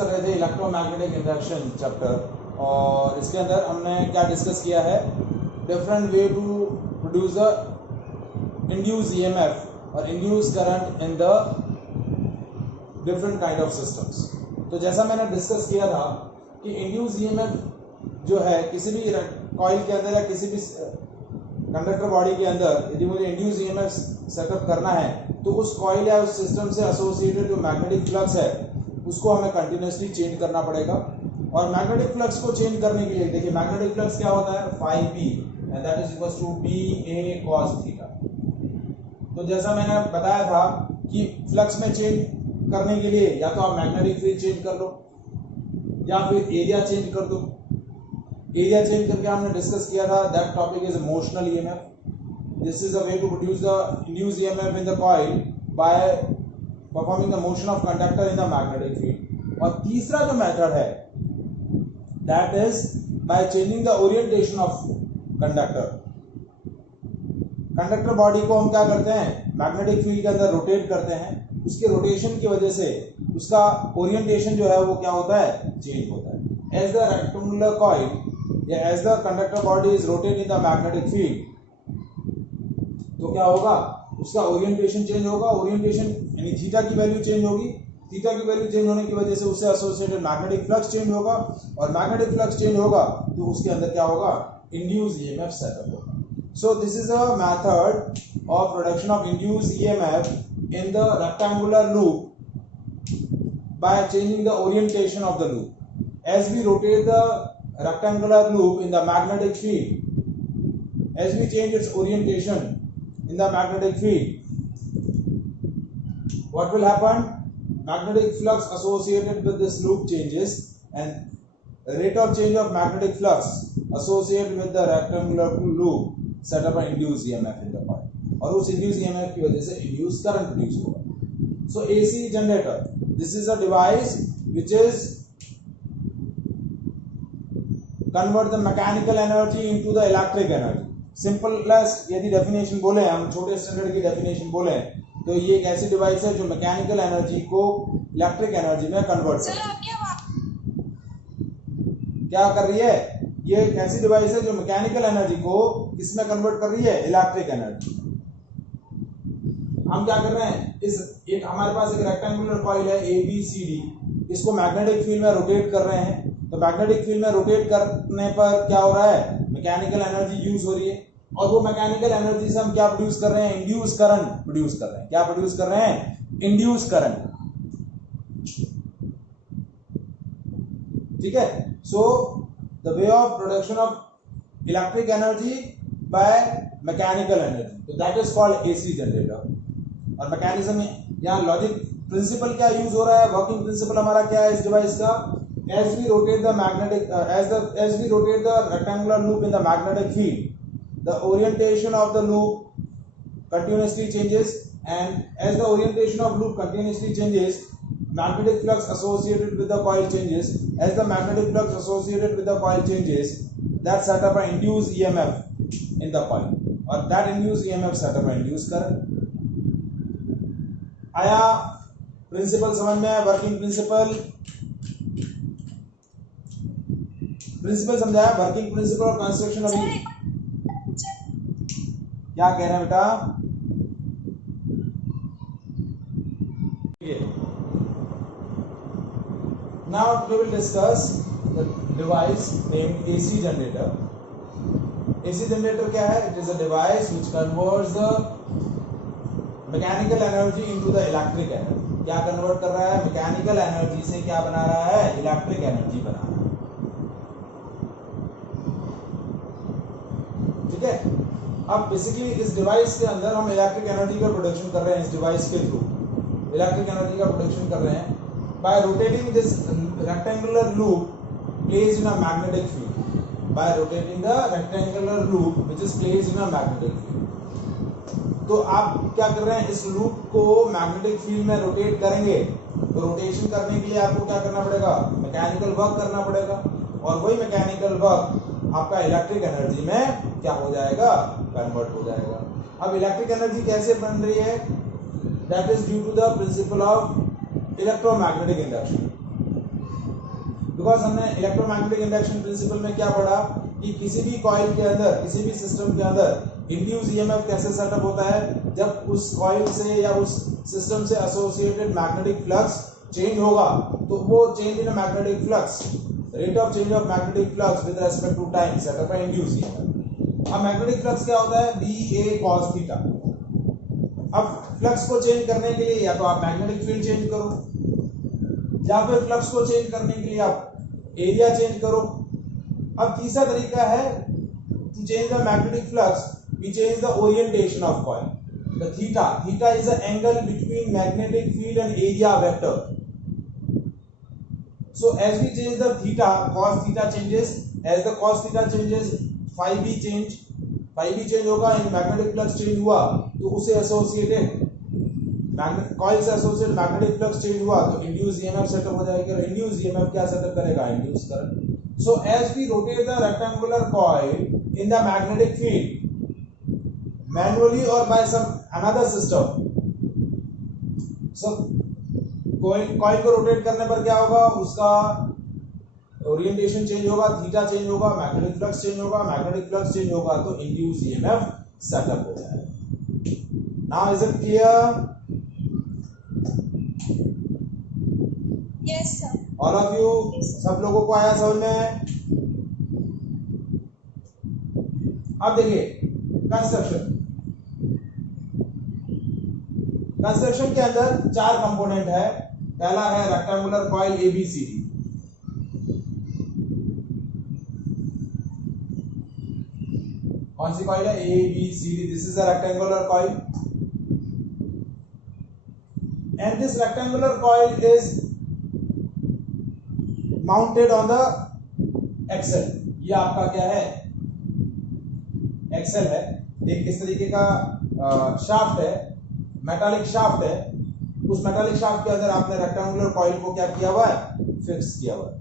कर रहे थे इलेक्ट्रोमैग्नेटिक इंडक्शन चैप्टर, और इसके अंदर हमने क्या डिस्कस किया है, different way to produce a induce EMF और induce current in the different kind of systems. तो जैसा मैंने डिस्कस किया था कि इंड्यूस ईएमएफ जो है किसी भी कॉइल के अंदर या किसी भी कंडक्टर बॉडी के अंदर यदि मुझे इंड्यूस ईएमएफ सेटअप करना है तो उस कॉइल या उस सिस्टम से एसोसिएटेड जो मैग्नेटिक फ्लक्स है उसको हमें कंटिन्यूसली चेंज करना पड़ेगा। और मैग्नेटिक फ्लक्स को चेंज करने के लिए देखिए मैग्नेटिक फ्लक्स क्या होता है, phi p and that is equals to BA cos theta. तो जैसा मैंने बताया था कि फ्लक्स में चेंज करने के लिए या तो आप मैग्नेटिक फील्ड चेंज कर लो या फिर एरिया चेंज कर दो। एरिया चेंज करके हमने डिस्कस किया था, that topic is motional EMF. This is a way to produce the induced EMF in the coil by performing the motion of conductor in the magnetic field. और तीसरा जो method है that is by changing the orientation of conductor. Conductor body को हम क्या करते हैं, magnetic field के अंदर रोटेट करते हैं, उसके रोटेशन की वजह से उसका ओरिएंटेशन जो है वो क्या होता है, चेंज होता है। एज द रेक्टेंगुलर कॉइल या as the conductor body is rotate in the magnetic field, तो क्या होगा, उसका ओरिएंटेशन चेंज होगा। ओरिएंटेशन यानी थीटा की वैल्यू चेंज होगी। थीटा की वैल्यू चेंज होने की वजह से उससे एसोसिएटेड मैग्नेटिक फ्लक्स चेंज होगा, और मैग्नेटिक फ्लक्स चेंज होगा तो उसके अंदर क्या होगा, इंड्यूस्ड ईएमएफ सेटअप होगा। So this is a method of production of induced EMF in the rectangular loop by changing the orientation of the loop. As we rotate the rectangular loop in the magnetic field, as we change its orientation in the magnetic field, what will happen? Magnetic flux associated with this loop changes, and rate of change of magnetic flux associated with the rectangular loop set up an induced EMF in the coil, और उस induced EMF की वजह से induced current produce होगा। So AC generator, this is a device which is convert the mechanical energy into the electric energy. Simplest यदि definition बोले, हम छोटे स्टैंडर्ड की definition बोले, तो ये एक ऐसी डिवाइस है जो मैकेनिकल एनर्जी को इलेक्ट्रिक एनर्जी में कन्वर्ट कर रही है। क्या कर रही है, ये एक ऐसी डिवाइस है जो मैकेनिकल एनर्जी को किसमें कन्वर्ट कर रही है, इलेक्ट्रिक एनर्जी। हम क्या कर रहे हैं, इस एक हमारे पास एक रेक्टेंगुलर कॉइल है ABCD, इसको मैग्नेटिक फील्ड में रोटेट कर रहे हैं। तो मैग्नेटिक फील्ड में रोटेट करने पर क्या हो रहा है, मैकेनिकल एनर्जी यूज हो रही है, और वो मैकेनिकल एनर्जी से हम क्या प्रोड्यूस कर रहे हैं, इंड्यूस करंट प्रोड्यूस कर रहे हैं। क्या प्रोड्यूस कर रहे हैं, इंड्यूस करंट। ठीक है। So the way of production of electric energy by mechanical energy, तो that is called AC generator. और मैकेनिज्म यहाँ लॉजिक प्रिंसिपल क्या यूज हो रहा है, वर्किंग प्रिंसिपल हमारा क्या है इस डिवाइस का, as we rotate the magnetic as we rotate the rectangular loop in the magnetic field, the orientation of the loop continuously changes, and as the orientation of loop continuously changes, magnetic flux associated with the coil changes. As the magnetic flux associated with the coil changes, that set up an induced EMF in the coil, और that induced EMF set up an induced current। आया principal समझ में आया, working principle समझाया, working principle और construction. अभी क्या कह रहे हैं बेटा, now we will discuss the device named AC generator. AC generator क्या है, it is a device which converts the mechanical energy into the electric energy। क्या कन्वर्ट कर रहा है, मैकेनिकल एनर्जी से क्या बना रहा है, इलेक्ट्रिक एनर्जी बना रहा है। ठीक है। अब बेसिकली इस डिवाइस के अंदर हम इलेक्ट्रिक एनर्जी का प्रोडक्शन कर रहे हैं, इस डिवाइस के थ्रू इलेक्ट्रिक एनर्जी का प्रोडक्शन कर रहे हैं by rotating this rectangular loop placed in a magnetic field, by rotating the rectangular loop which is placed in a magnetic field। तो आप क्या कर रहे हैं, इस लूप को मैग्नेटिक फील्ड में रोटेट करेंगे, तो रोटेशन करने के लिए आपको क्या करना पड़ेगा, मैकेनिकल वर्क करना पड़ेगा, और वही मैकेनिकल वर्क आपका इलेक्ट्रिक एनर्जी में क्या हो जाएगा, कन्वर्ट हो जाएगा। अब इलेक्ट्रिक एनर्जी कैसे बन रही है, that is due to the principle of electromagnetic induction. Because हमने इलेक्ट्रोमैग्नेटिक इंडक्शन प्रिंसिपल में क्या पढ़ा कि किसी भी कॉइल के अंदर, किसी भी सिस्टम के अंदर इंड्यूस ईएमएफ कैसे सेटअप होता है, जब उस कॉइल से या उस सिस्टम से एसोसिएटेड मैग्नेटिक फ्लक्स चेंज होगा तो वो change in magnetic flux, rate of change of magnetic flux with respect to time setup है इंड्यूस ईएमएफ। अब मैग्नेटिक फ्लक्स क्या होता है, बी ए कॉस थीटा। अब फ्लक्स को चेंज करने के लिए या तो आप मैग्नेटिक फील्ड चेंज करो, या फिर फ्लक्स को चेंज करने के लिए आप एरिया चेंज करो। अब तीसरा तरीका है to change the magnetic flux, we change the orientation of coil. The theta is the angle between magnetic field and area vector. So as we change the theta, cos theta changes. As the cos theta changes, phi भी change होगा। इन magnetic flux change हुआ तो उससे associated coil से associated magnetic flux change हुआ तो induce EMF setup हो जाएगा। और इंड्यूस ईएमएफ क्या सेटअप करेगा, induce current. So as we rotate the rectangular coil in the magnetic field manually और by some another system, coil को रोटेट करने पर क्या होगा, उसका ओरिएंटेशन चेंज होगा, थीटा चेंज होगा, मैग्नेटिक फ्लक्स चेंज होगा, मैग्नेटिक फ्लक्स चेंज होगा तो इंड्यूस ईएमएफ सेटअप हो जाएगा। Now is it clear? Yes sir. All of you, सब लोगों को आया समझ में? अब देखिए कंस्ट्रक्शन के अंदर 4 कंपोनेंट है। पहला है रेक्टेंगुलर कॉइल एबीसीडी। कौन सी कॉइल है, ABCD. This is a rectangular coil and this rectangular coil is mounted on the axle. ये आपका क्या है, एक्सेल है। एक इस तरीके का शाफ्ट है, मेटालिक शाफ्ट है। उस मेटालिक शाफ्ट के अंदर आपने रेक्टेंगुलर कॉइल को क्या किया हुआ है, फिक्स किया हुआ है।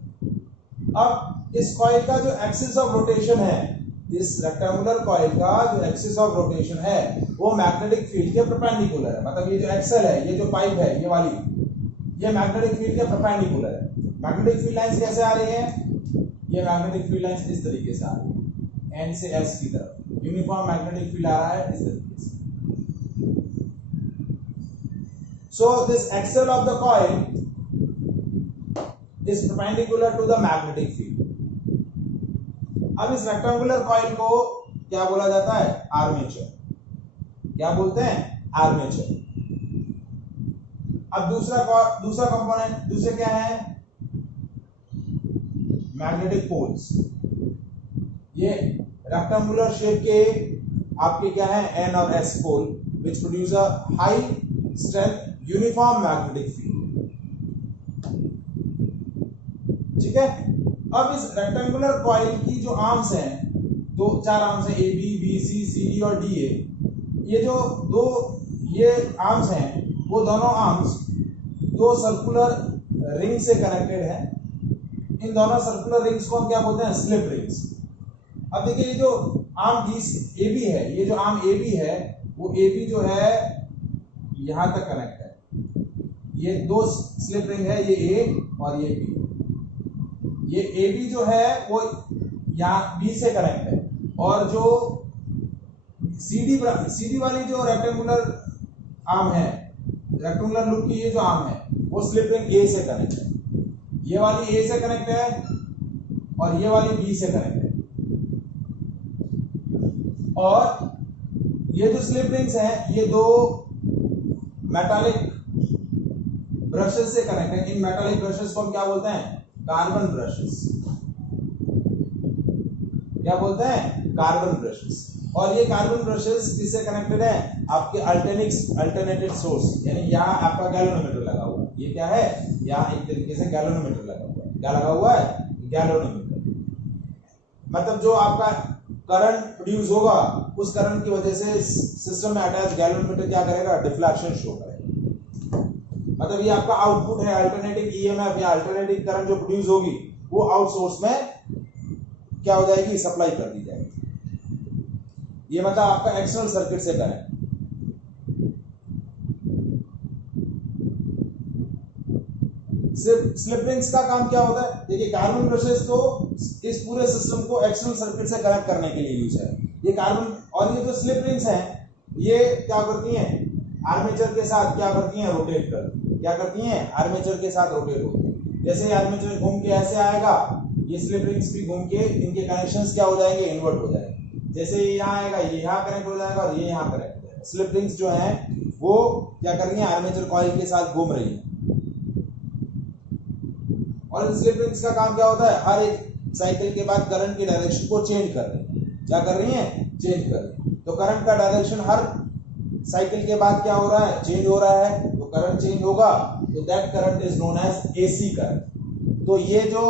अब इस कॉइल का जो एक्सिस ऑफ रोटेशन है, इस रेक्टेंगुलर कॉइल का जो एक्सिस ऑफ रोटेशन है वो मैग्नेटिक फील्ड के परपेंडिकुलर है। मतलब ये जो एक्सेल है, ये जो पाइप है, ये वाली, ये मैग्नेटिक फील्ड के परपेंडिकुलर है। मैग्नेटिक फील्ड लाइंस कैसे आ रही है, ये मैग्नेटिक फील्ड लाइंस इस तरीके से आ रही है, एन से एस की तरफ यूनिफॉर्म मैग्नेटिक फील्ड आ रहा है इस तरीके से। So this axle of the coil is perpendicular to the magnetic field. अब इस रेक्टेंगुलर कॉइल को क्या बोला जाता है, आर्मेचर। क्या बोलते हैं, आर्मेचर। अब दूसरा कंपोनेंट, दूसरे क्या है, मैग्नेटिक पोल्स। ये रेक्टेंगुलर शेप के आपके क्या है, एन और S pole which produce a high strength uniform magnetic field. ठीक है। अब इस रेक्टेंगुलर कॉइल की जो आर्म्स हैं, 4 आर्म्स हैं, A B, B C, C D और डी ए। ये जो ये आर्म्स हैं, वो दोनों आर्म्स 2 सर्कुलर रिंग से कनेक्टेड है। इन दोनों सर्कुलर रिंग्स को हम क्या बोलते हैं, स्लिप रिंग्स। अब देखिए ये जो आर्म ए बी है, ये जो आर्म ए बी है, वो ए बी जो है यहां तक कनेक्ट है। ये 2 स्लिप रिंग है, ये ए और ये बी। ये ए बी जो है वो यहाँ बी से कनेक्ट है, और जो सीडी वाली जो रेक्टेंगुलर आर्म है, रेक्टेंगुलर लूप की ये जो आर्म है, वो स्लिप रिंग ए से कनेक्ट है। ये वाली ए से कनेक्ट है और ये वाली बी से कनेक्ट है। और ये जो स्लिप रिंग्स हैं, ये 2 मेटालिक ब्रशेस से कनेक्ट है। इन मेटालिक ब्रशेस को हम क्या बोलते हैं, कार्बन ब्रशेस। क्या बोलते हैं, कार्बन ब्रशेस। और ये कार्बन ब्रशेस किससे कनेक्टेड है, आपके अल्टरनेटेड सोर्स। यानी यहाँ आपका गैल्वेनोमीटर लगा हुआ है। ये क्या है, यहाँ एक तरीके से गैल्वेनोमीटर लगा हुआ है। क्या लगा हुआ है, गैल्वेनोमीटर। मतलब जो आपका करंट प्रोड्यूस होगा, उस करंट की वजह से सिस्टम में अटैच गैल्वेनोमीटर क्या करेगा, डिफ्लेक्शन शो करेगा। मतलब ये आपका आउटपुट है, अल्टरनेटिंग ईएमएफ या अल्टरनेटिंग करंट जो प्रोड्यूस होगी, वो आउट सोर्स में क्या हो जाएगी, सप्लाई कर दी जाएगी। ये मतलब आपका एक्सटर्नल सर्किट से कनेक्ट। स्लिप रिंग्स का काम क्या होता है? देखिए कार्बन ब्रशेस तो इस पूरे सिस्टम को एक्सटर्नल सर्किट से कनेक्ट करने के लिए यूज है। ये कार्बन और ये जो स्लिप रिंग्स हैं ये क्या करती हैं? आर्मेचर के साथ क्या करती हैं? रोटेट करती हैं। क्या करती हैं? आर्मेचर के साथ रोटेट होती है। जैसे आर्मेचर घूम के ऐसे आएगा, ये स्लिप रिंग्स भी घूम के इनके कनेक्शंस क्या हो जाएंगे? इन्वर्ट हो जाएंगे। जैसे ये यहाँ आएगा, ये यहाँ कनेक्ट हो जाएगा और ये यहाँ कनेक्ट हो जाएगा। स्लिप रिंग्स जो हैं वो क्या कर रही हैं? आर्मेचर कॉइल के साथ घूम रही हैं। और स्लिप रिंग्स का काम क्या होता है? हर एक साइकिल के बाद करंट की डायरेक्शन को चेंज कर रही है। क्या कर रही हैं? चेंज कर रही है। तो करंट का डायरेक्शन हर साइकिल के बाद क्या हो रहा है? चेंज हो रहा है। तो करंट चेंज होगा तो that current is known as AC current. तो ये जो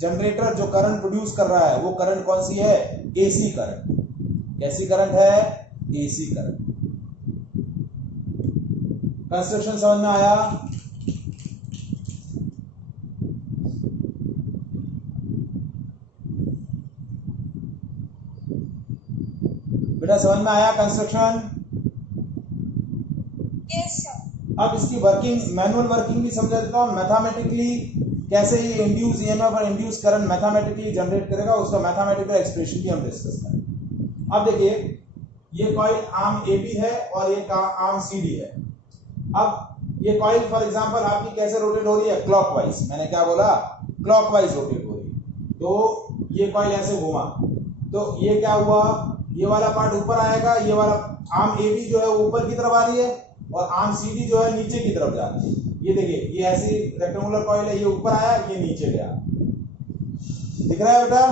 जनरेटर जो करंट प्रोड्यूस कर रहा है वो करंट कौन सी है? AC current. कैसी करंट है? AC current. कंस्ट्रक्शन समझ में आया? बेटा समझ में आया कंस्ट्रक्शन? Yes sir. अब इसकी वर्किंग, मैनुअल वर्किंग भी समझा देता हूं। मैथमेटिकली कैसे ये इंड्यूस ईएमएफ और इंड्यूस करंट मैथमेटिकली जनरेट करेगा, उसका मैथमेटिकल एक्सप्रेशन भी हम डिस्कस करेंगे। अब देखिए ये कॉइल आर्म ए बी है और ये आर्म सी डी है। अब ये कॉइल फॉर एग्जांपल आपकी कैसे रोटेट हो रही है? क्लॉकवाइज। मैंने क्या बोला? क्लॉकवाइज रोटेट हो रही है। तो ये कॉइल ऐसे घुमा तो ये क्या हुआ? ये वाला पार्ट ऊपर आएगा, ये वाला आर्म ए बी जो है वो ऊपर की तरफ आ रही है और आर्म सी डी जो है नीचे की तरफ जा रही है। ये देखिए ये ऐसी रेक्टेंगुलर कॉइल है, ये ऊपर आया, ये नीचे गया। दिख रहा है बेटा?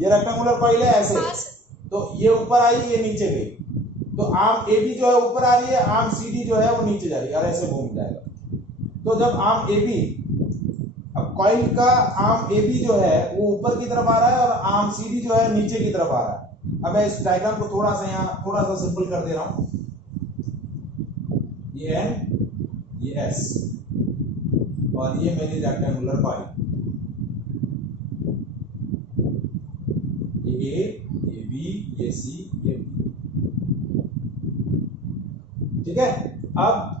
ये रेक्टेंगुलर कॉइल है ऐसे, तो ये ऊपर आई, ये नीचे गई। तो आर्म ए बी जो है ऊपर आ रही है, आर्म सी डी जो है वो नीचे जा रही है और ऐसे घूम जाएगा। तो जब आर्म ए बी, अब कॉइल का आर्म ए बी जो है वो ऊपर की तरफ आ रहा है और आर्म सी डी जो है नीचे की तरफ आ रहा है। अब मैं इस डायग्राम को थोड़ा सा यहाँ थोड़ा सा सिंपल कर दे रहा हूं। ये एन, ये एस और ये मेरी रेक्टेंगुलर कॉइल। ये ए, ये बी, ये सी, ये बी। ठीक है। अब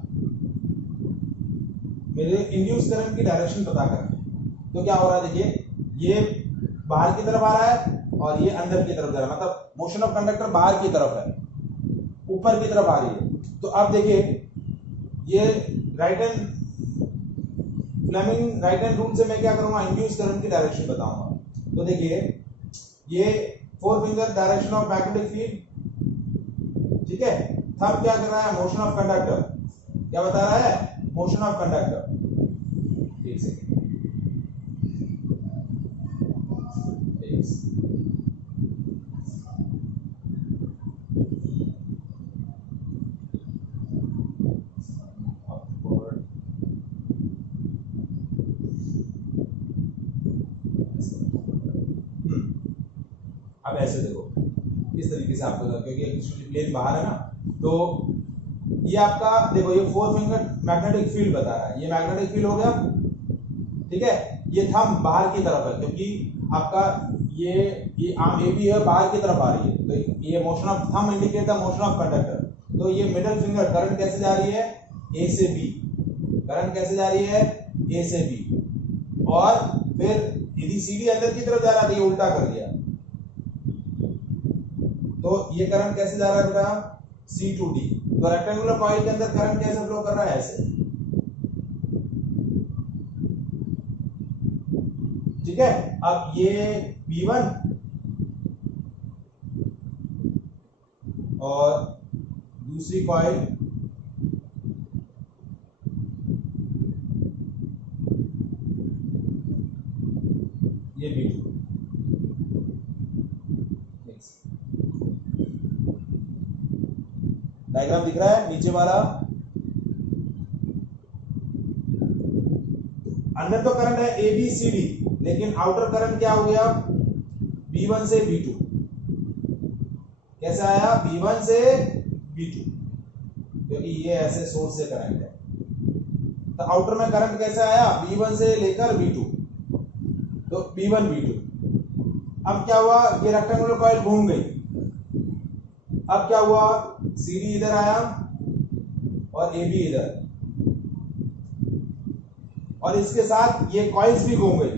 मेरे इंड्यूस करंट की डायरेक्शन पता करनी है। तो क्या हो रहा है? देखिए ये बाहर की तरफ आ रहा है और ये अंदर की तरफ जा रहा है, मतलब मोशन ऑफ कंडक्टर बाहर की तरफ है, ऊपर की तरफ आ रही है। तो अब देखिए ये right hand Fleming right hand rule से मैं क्या करूंगा? इंड्यूस करंट की डायरेक्शन बताऊंगा। तो देखिए ये 4 finger direction of magnetic field, ठीक है। थंब क्या कर रहा है? Motion of conductor. क्या बता रहा है? Motion of conductor. एक सेकेंड, अब ऐसे देखो इस तरीके से आपको, क्योंकि एक्चुअली प्लेन बाहर है ना, तो ये आपका देखो ये 4 फिंगर मैग्नेटिक फील्ड बता रहा है। ये मैग्नेटिक फील्ड हो गया, ठीक है। ये थंब बाहर की तरफ है क्योंकि आपका ये आर्म ए बी है, बाहर की तरफ आ रही है, तो ये motion of thumb indicate the motion of conductor. तो ये मिडिल फिंगर करंट कैसे जा रही है? ए से बी। करंट कैसे जा रही है? ए से बी। और फिर यदि सीडी अंदर की तरफ जा रहा था, ये उल्टा कर दिया, तो ये करंट कैसे जा रहा है बेटा? सी टू डी। तो रेक्टेंगुलर कॉइल के अंदर करंट कैसे फ्लो कर रहा है? ऐसे, ठीक है। अब ये V1 और दूसरी कॉइल ये V2। डायग्राम दिख रहा है नीचे वाला? अंदर तो करंट है ए बी सी डी, लेकिन आउटर करंट क्या हो गया? V1 से V2। कैसे आया? V1 से V2, क्योंकि ये ऐसे सोर्स से करंट है। तो आउटर में करंट कैसे आया? V1 से लेकर V2, तो V1 V2। अब क्या हुआ? ये रेक्टेंगुलर कॉइल घूम गई। अब क्या हुआ? CD इधर आया और AB इधर, और इसके साथ ये कॉइल्स भी घूम गई,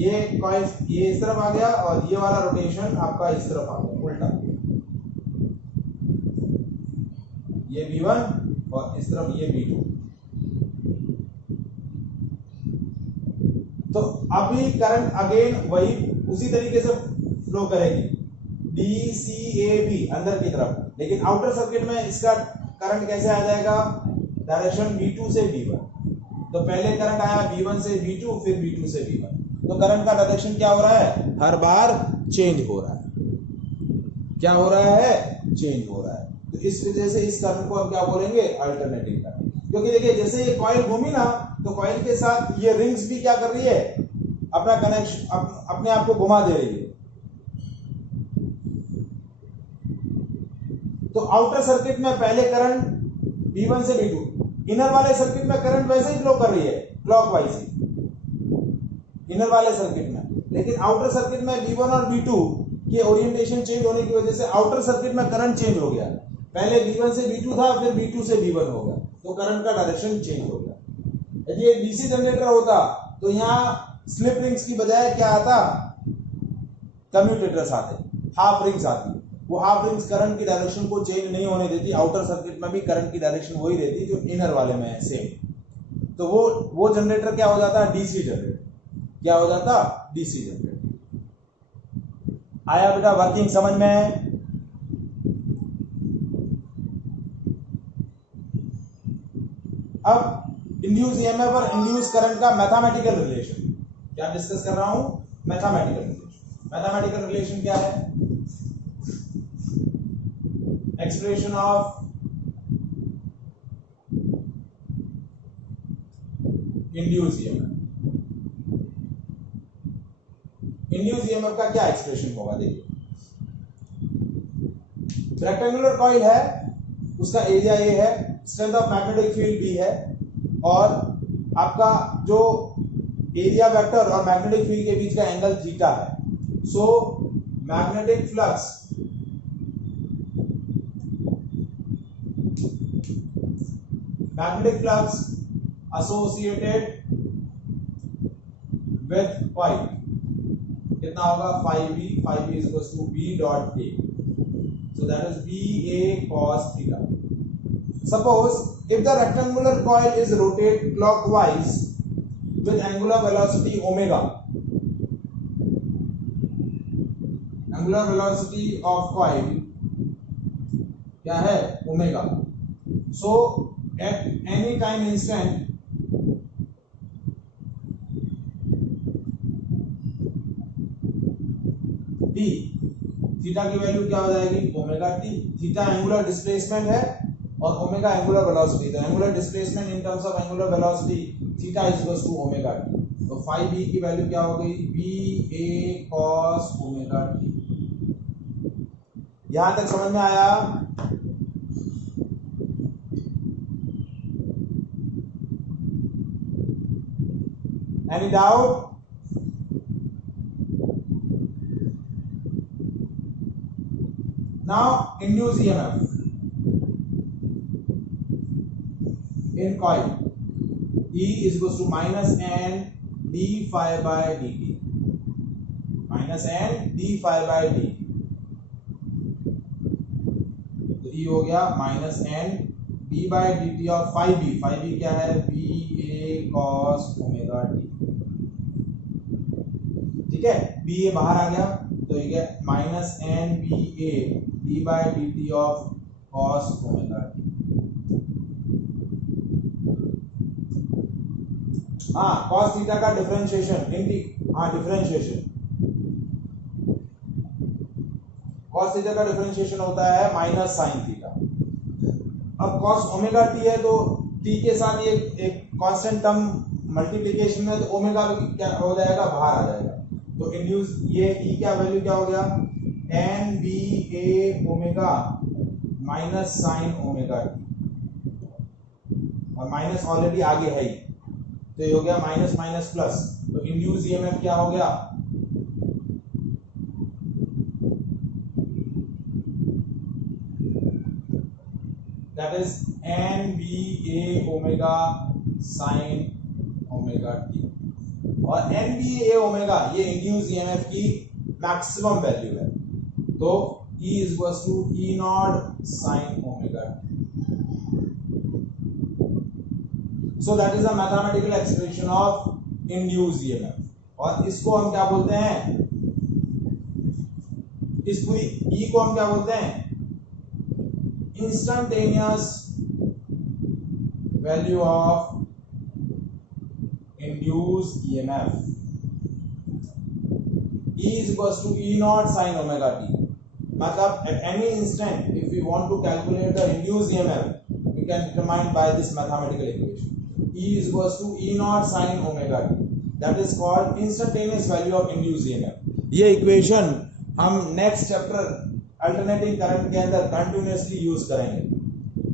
ये कॉइल्स ये इस तरफ आ गया और ये वाला रोटेशन आपका इस तरफ आ गया उल्टा, ये V1 और इस तरफ ये V2। तो अभी करंट अगेन वही उसी तरीके से फ्लो करेगी DCAB अंदर की तरफ, लेकिन आउटर सर्किट में इसका करंट कैसे आ जाएगा, डायरेक्शन V2 से V1। तो पहले करंट आया V1 से V2 फिर V2 से V1, तो करंट का डायरेक्शन क्या हो रहा है, हर बार चेंज हो रहा है। क्या हो रहा है, चेंज हो रहा है। तो इस वजह से इस करंट को हम क्या बोलेंगे, अल्टरनेटिंग करंट। क्योंकि देखिए जैसे ये कॉइल घूमी ना, तो कॉइल के साथ ये रिंग्स भी क्या कर रही है, अपना कनेक्शन अपने आप को घुमा दे रही है। तो आउटर सर्किट में पहले करंट V1 से V2, इनर वाले सर्किट में करंट वैसे ही फ्लो कर रही है क्लॉकवाइज ही इनर वाले सर्किट में, लेकिन आउटर सर्किट में V1 और V2 के ओरिएंटेशन चेंज होने की वजह से आउटर सर्किट में करंट चेंज हो गया। पहले V1 से V2 था, फिर V2 से V1 हो गया, तो करंट का डायरेक्शन चेंज हो गया। यदि ये डीसी जनरेटर होता तो यहाँ स्लिप रिंग्स की बजाय क्या आता, कम्यूटेटर्स आते, हाफ रिंग्स आती। वो हाफ रिंग्स करंट की डायरेक्शन को चेंज नहीं होने देती, आउटर सर्किट में भी करंट की डायरेक्शन वही रहती जो इनर वाले में है सेम। तो वो जनरेटर क्या हो जाता, डीसी जनरेटर। क्या हो जाता, डीसी जनरेटर। आया बेटा वर्किंग समझ में? अब इंड्यूस ईएमएफ और इंड्यूस करंट का मैथमेटिकल रिलेशन क्या डिस्कस कर रहा हूं, मैथमेटिकल रिलेशन। मैथमेटिकल रिलेशन क्या है, expression of induce EMF. Induce EMF का क्या एक्सप्रेशन होगा, देखिए रेक्टेंगुलर कॉइल है, उसका एरिया ए है, strength of magnetic field B है, और आपका जो एरिया वेक्टर और मैग्नेटिक फील्ड के बीच का एंगल थीटा है। So magnetic flux associated with coil कितना होगा, 5b, 5b is equals to b dot a, so that is ba cos theta. Suppose if the rectangular coil is rotated clockwise with angular velocity omega, angular velocity of coil क्या है, omega. So at any time instant t, theta की value क्या हो जाएगी, omega T. Theta angular displacement है और omega angular velocity, तो angular displacement in terms of angular velocity theta is equals to omega T. तो 5b की value क्या हो गई, ba cos ओमेगा टी। यहां तक समझ में आया? Any doubt? Now induce EMF in coil, E is equals to minus n d phi by dt, minus n d phi by dt। तो E हो गया minus n d by dt of 5b, 5b क्या है, ba cos omega t। ठीक है, ba बाहर आ गया तो ये minus N B A D by D T of cos omega T. हाँ, कॉस थीटा का डिफरेंशिएशन, डिफरेंशिएशन कॉस थीटा का डिफरेंशिएशन होता है माइनस साइन थीटा। अब कॉस ओमेगा टी है तो टी के साथ ये एक कांस्टेंट टर्म मल्टीप्लिकेशन में, तो ओमेगा क्या हो जाएगा, बाहर आ जाएगा। तो इंड्यूस ये ई क्या वैल्यू क्या हो गया, N B A omega minus sine omega T, और माइनस ऑलरेडी आगे है ही, तो ये हो गया माइनस माइनस प्लस। तो इंड्यूस ईएमएफ क्या हो गया, that is N B A omega sine omega T, और एन बी ए ओमेगा ये इंड्यूस ईएमएफ की मैक्सिमम वैल्यू है, तो E is equals to E naught sin omega t. So that is a mathematical expression of induced EMF, और इसको हम क्या बोलते हैं, इस पूरी E को हम क्या बोलते हैं, instantaneous value of induced EMF. E is equals to E naught sin omega t. मतलब at any instant if we want to calculate the induced EMF we can determine by this mathematical equation. E is equals to E naught sin omega t. That is called instantaneous value of induced EMF. ये equation हम next chapter alternating current के अंदर continuously use करेंगे।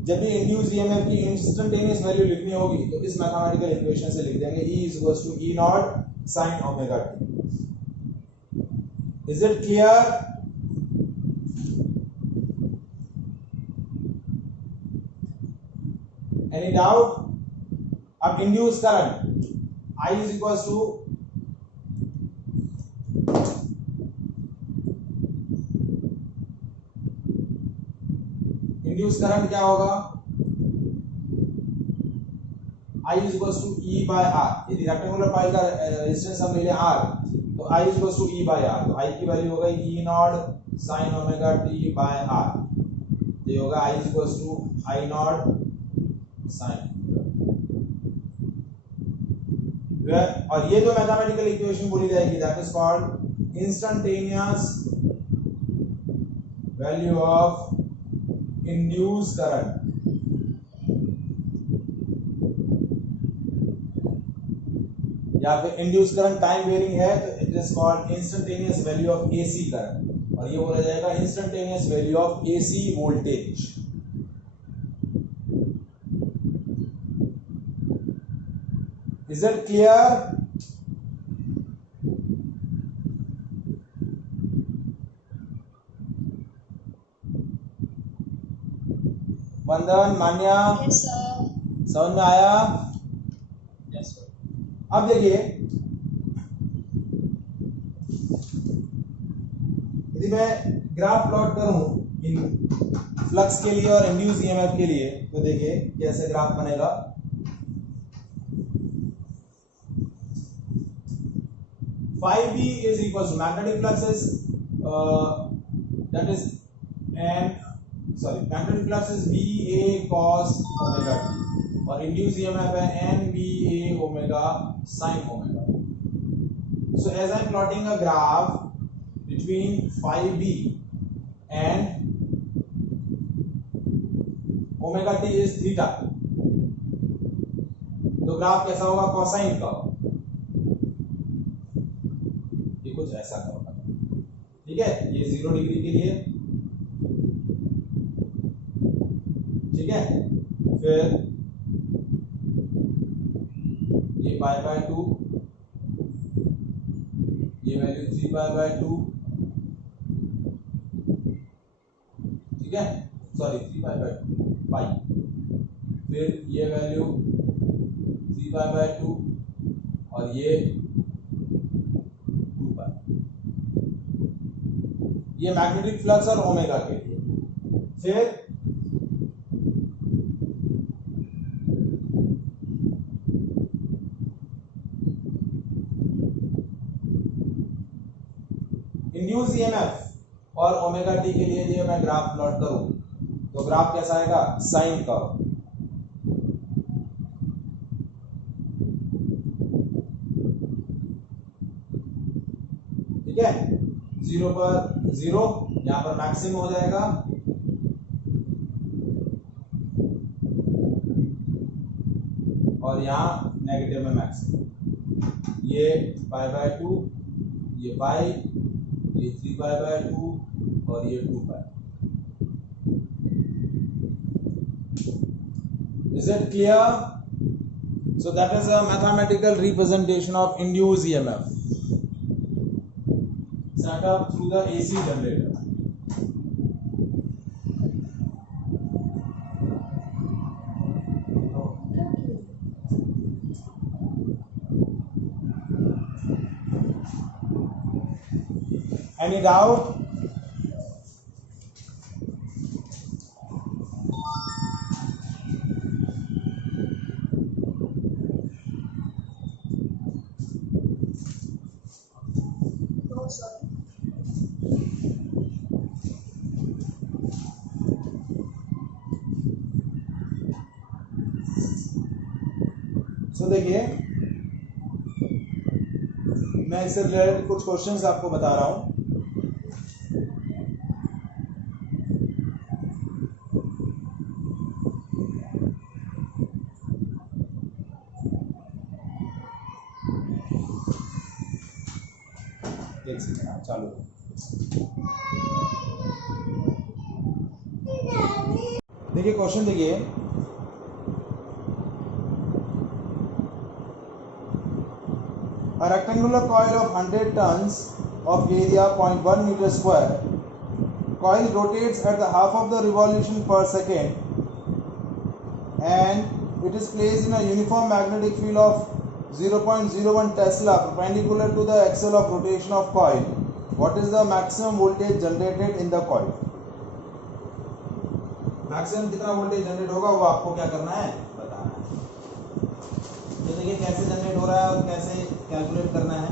जब भी induced EMF की instantaneous value लिखनी होगी तो इस मैथमेटिकल इक्वेशन से लिख देंगे E is equals to E naught sin omega t. Is it clear? Any doubt? अब induce current I is equals to induce current क्या होगा, I is equals to E by R. यदि rectangular pile का resistance हम ले लें R, तो I is equals to E by R, तो I की वैल्यू होगा E naught sin omega t by R, ये होगा I is equals to I naught sin, और ये जो मैथमेटिकल इक्वेशन बोली जाएगी that is called instantaneous value of induced current. या फिर इंड्यूस्ड करंट टाइम वेरिंग है तो it is called instantaneous value of AC current, और ये बोला जाएगा instantaneous value of AC voltage. Is it clear? वंदन, मान्या, yes, sir. समझ में आया? Yes, sir. अब देखिए, यदि मैं ग्राफ प्लॉट करूं इन फ्लक्स के लिए और इंड्यूस ईएमएफ के लिए, तो देखिए कैसे ग्राफ बनेगा। Phi B is equals to magnetic flux is magnetic flux is BA cos omega t, और induced EMF है NBA omega sin omega. So as I am plotting a graph between phi B and omega t is theta, तो graph कैसा होगा, cosine का होगा, कुछ ऐसा का होगा, ठीक है। ये 0 डिग्री के लिए, ठीक है, फिर ये पाई बाय 2, ये वैल्यू 3 पाई बाय 2, ठीक है, सॉरी 3 पाई बाय 2 पाई, फिर ये वैल्यू 3 पाई बाय 2 और ये ये मैग्नेटिक फ्लक्स और ओमेगा के लिए। फिर इंड्यूस ईएमएफ और ओमेगा टी के लिए यदि मैं ग्राफ प्लॉट करूं तो ग्राफ कैसा आएगा, साइन कर्व, ठीक है। 0 पर 0, यहां पर मैक्सिमम हो जाएगा, और यहां नेगेटिव में मैक्सिमम, ये पाई बाय 2, ये पाई, ये 3 पाई बाय 2 और ये 2 पाई। Is it clear? So that is a mathematical representation of induced EMF set up through the AC generator. Any doubt? No, sir. So देखिए, मैं इससे रिलेटेड कुछ क्वेश्चंस आपको बता रहा हूं. एक सेकंड चालू. देखिए क्वेश्चन देखिए, a rectangular coil of 100 tons of area 0.1 meter square. Coil rotates at the half of the revolution per second and it is placed in a uniform magnetic field of 0.01 Tesla perpendicular to the axle of rotation of coil. What is the maximum voltage generated in the coil? Maximum कितना voltage generate होगा वो आपको क्या करना है, बताना है. तो देखिए कैसे जनरेट हो रहा है और कैसे कैलकुलेट करना है.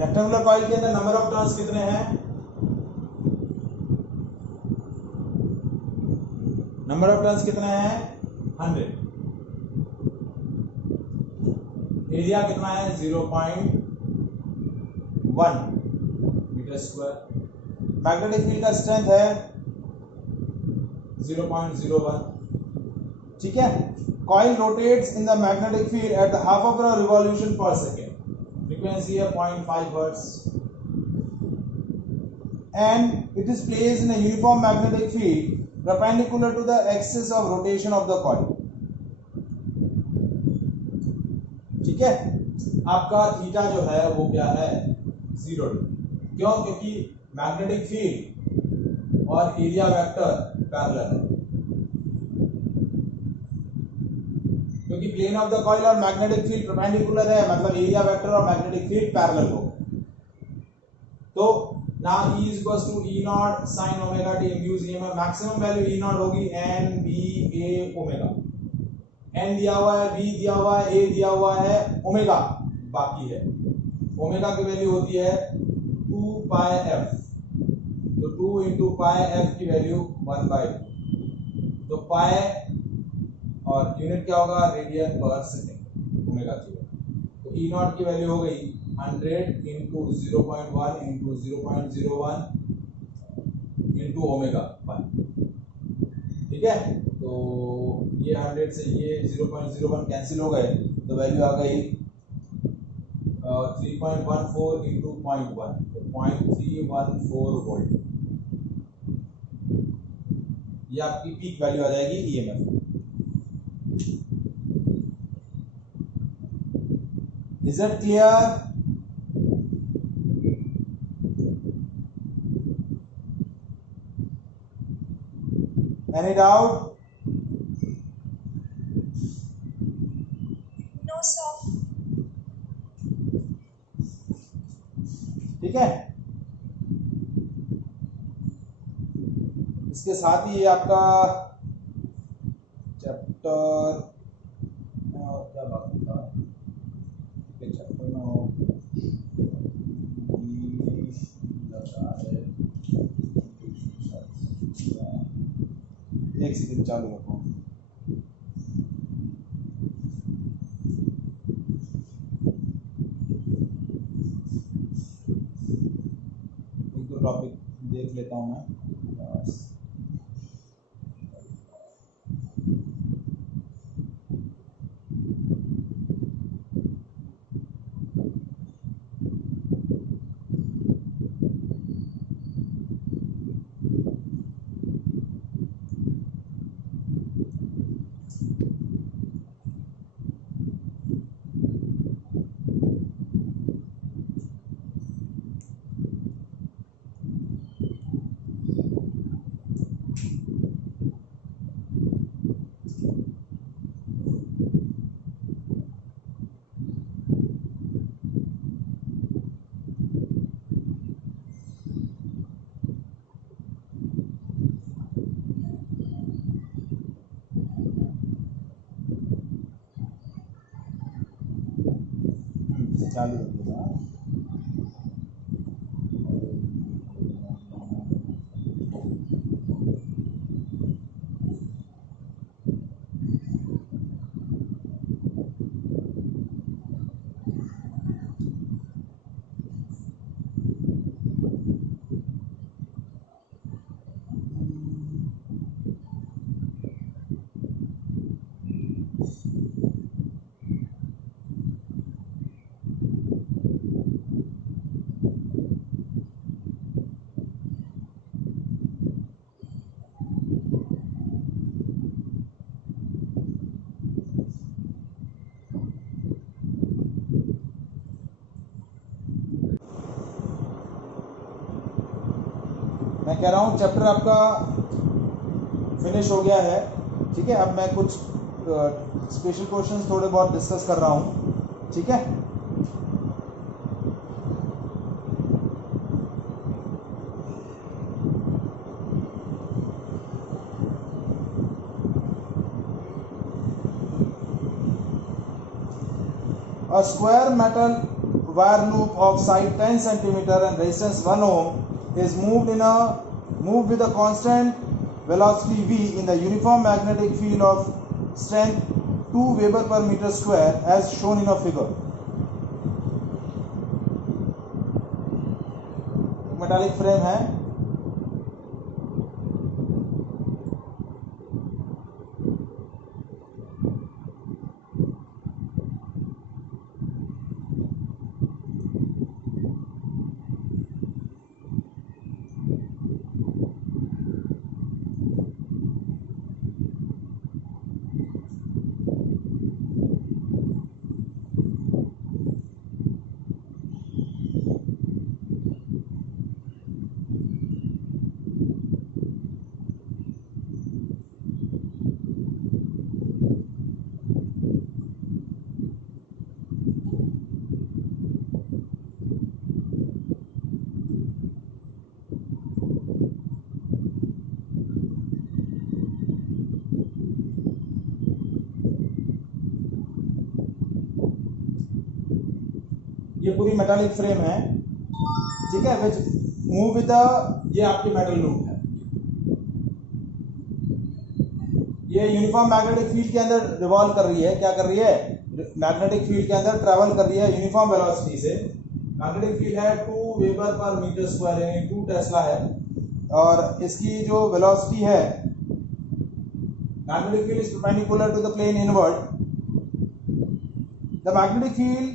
रेक्टेंगुलर कॉइल के अंदर नंबर ऑफ टर्न्स कितने हैं? नंबर ऑफ टर्न्स कितने हैं? 100. एरिया कितना है? 0.1 मीटर स्क्वायर. मैग्नेटिक फील्ड का स्ट्रेंथ है 0.01. ठीक है. Coil rotates in the magnetic field at the half of the revolution पर सेकेंड. फ्रीक्वेंसी है 0.5 hertz and it is placed in a uniform magnetic field perpendicular to the axis of rotation of the coil. ठीक है. आपका theta जो है वो क्या है? 0 डिग्री. क्यों? क्योंकि मैग्नेटिक फील्ड और एरिया वेक्टर पैरेलल है. क्योंकि प्लेन ऑफ द कॉइल और मैग्नेटिक फील्ड परपेंडिकुलर है, मतलब एरिया वेक्टर और मैग्नेटिक फील्ड पैरेलल हो गए. तो now E is equals to E naught sin omega t induced EMF. Maximum value E naught होगी n b a omega. n दिया हुआ है, b दिया हुआ है, a दिया हुआ है, ओमेगा बाकी है. ओमेगा की वैल्यू होती है 2 पाई f. तो 2 into पाई f की वैल्यू 1/2. तो पाई और यूनिट क्या होगा? रेडियन पर सेकेंड ओमेगा की. तो E naught की वैल्यू हो गई 100 into 0.1 into 0.01 into ओमेगा पाई. ठीक है. तो ये 100 से ये 0.01 कैंसिल हो गए, तो वैल्यू आ गई 3.14 into 0.1, तो 0.314 वोल्ट. ये आपकी पीक वैल्यू आ जाएगी EMF. Is it clear? Any doubt? No, sir. ठीक है. इसके साथ ही ये आपका चैप्टर और क्या बात होता है, चैप्टर में हो एक सेकंड चालू रखो. एक दो टॉपिक देख लेता हूँ मैं. चालू कर दूंगा। मैं कह रहा हूँ चैप्टर आपका फिनिश हो गया है, ठीक है। अब मैं कुछ स्पेशल क्वेश्चंस थोड़े बहुत डिस्कस कर रहा हूँ, ठीक है। A square metal wire loop of side 10 centimeter and resistance 1 ohm is moved with a constant velocity v in the uniform magnetic field of strength 2 Weber per meter square as shown in a figure. Metallic frame है, ये पूरी metallic frame है, ठीक है। Which move with ये आपकी metal loop है, ये यूनिफॉर्म मैग्नेटिक फील्ड के अंदर रिवॉल्व कर रही है। क्या कर रही है? मैग्नेटिक फील्ड के अंदर ट्रेवल कर रही है यूनिफॉर्म वेलोसिटी से। मैग्नेटिक फील्ड है 2 वेबर पर मीटर स्क्वायर यानी 2 टेस्ला है, और इसकी जो वेलोसिटी है, magnetic field is perpendicular to the plane inward. The magnetic field,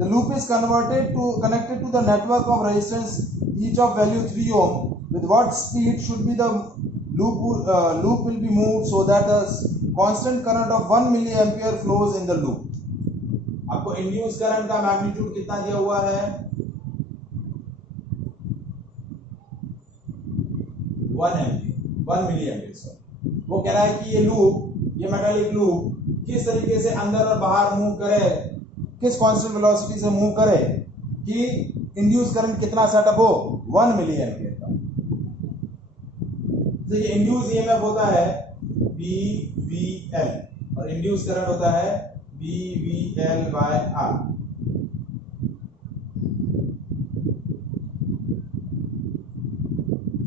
the loop is connected to the network of resistance each of value 3 ohm. With what speed should be the loop will be moved so that a constant current of 1 milliampere flows in the loop. आपको induce current का magnitude कितना दिया हुआ है? 1 milliampere. वो कह रहा है कि ये लूप, ये मेटालिक लूप किस तरीके से अंदर और बाहर मूव करे, किस कांस्टेंट वेलोसिटी से मूव करे कि इंड्यूस करंट कितना सेटअप हो? 1 मिली एम्पियर का। तो ये इंड्यूस ईएमएफ होता है BVL और इंड्यूस करंट होता है BVL/R।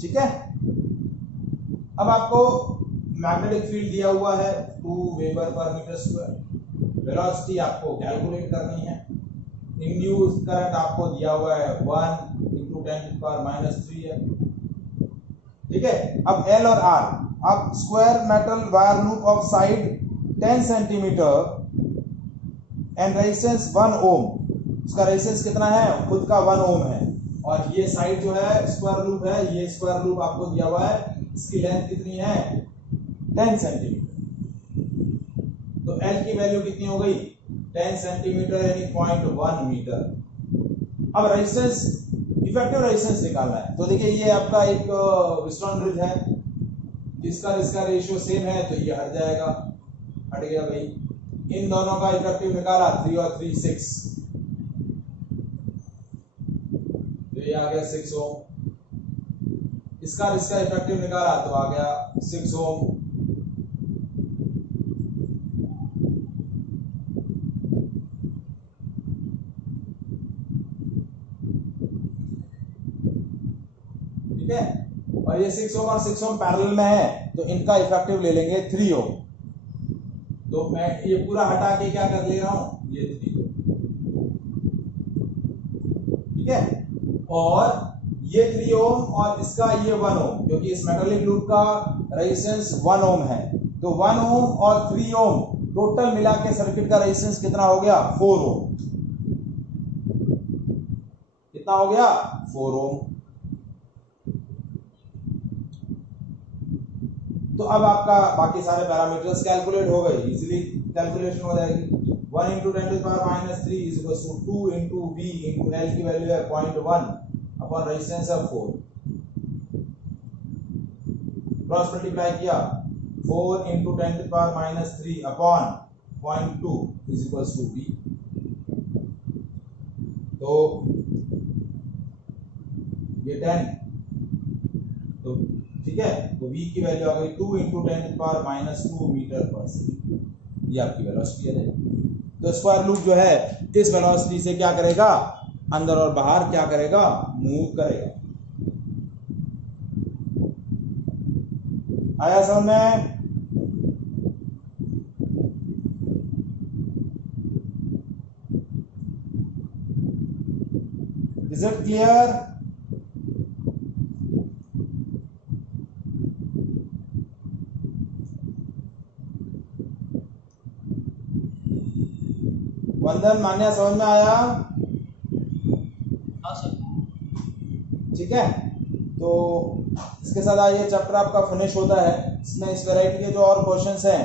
ठीक है। अब आपको मैग्नेटिक फील्ड दिया हुआ है 2 weber per metre square, velocity आपको कैलकुलेट करनी है, इंड्यूस करंट आपको दिया हुआ है 1 × 10⁻³ है, ठीक है। अब L और R, अब square metal wire loop of side 10 centimetre and resistance 1 ओम, उसका रेजिस्टेंस कितना है? खुद का 1 ओम है, और ये साइड जो है स्क्वायर लूप है, ये स्क्वायर लूप आपको दिया हुआ है, इसकी लेंथ कितनी है? 10 सेंटीमीटर। तो L की वैल्यू कितनी हो गई? 10 सेंटीमीटर यानी 0.1 मीटर। अब रेजिस्टेंस, इफेक्टिव रेजिस्टेंस निकालना है। तो देखिए ये आपका एक व्हीटस्टोन ब्रिज है, जिसका इसका रेशियो सेम है, तो ये हट जाएगा, हट गया भाई। इन दोनों का इफेक्टिव निकाला 3 और 3 6, तो ये आ गया 6 ओम। इसका इफेक्टिव निकाला तो आ गया 6 ओम। और ये 6 ओम और 6 ओम पैरेलल में है तो इनका इफेक्टिव ले लेंगे 3 ओम। तो मैं ये पूरा हटा के क्या कर ले रहा हूं, ये 3 ओम, ठीक है। और ये 3 ओम और इसका ये 1 ओम, क्योंकि इस मेटालिक लूप का रेजिस्टेंस 1 ओम है, तो 1 ओम और 3 ओम टोटल मिला के सर्किट का रेजिस्टेंस कितना हो गया, 4 ओम। कितना हो गया, 4 ओम। तो अब आपका बाकी सारे पैरामीटर्स कैलकुलेट हो गए, इजीली कैलकुलेशन हो जाएगी। 1 into 10⁻³ is equal to 2 into V into L की वैल्यू है 0.1 अपॉन रेजिस्टेंस है 4, क्रॉस मल्टीप्लाई किया 4 into 10⁻³ upon 0.2 is equal to V। तो ये 10, तो ठीक है, तो V की वैल्यू आ गई 2 इंटू 10⁻² मीटर पर सेकंड, ये आपकी वेलोसिटी है। तो स्क्वायर लूप जो है इस वेलोसिटी से क्या करेगा, अंदर और बाहर क्या करेगा, मूव करेगा। आया समझ में? Is it clear? वंदन, मान्या, समझ में आया? हाँ सर। ठीक है, तो इसके साथ ये चैप्टर आपका फिनिश होता है। इसमें इस वैरायटी के जो और क्वेश्चंस हैं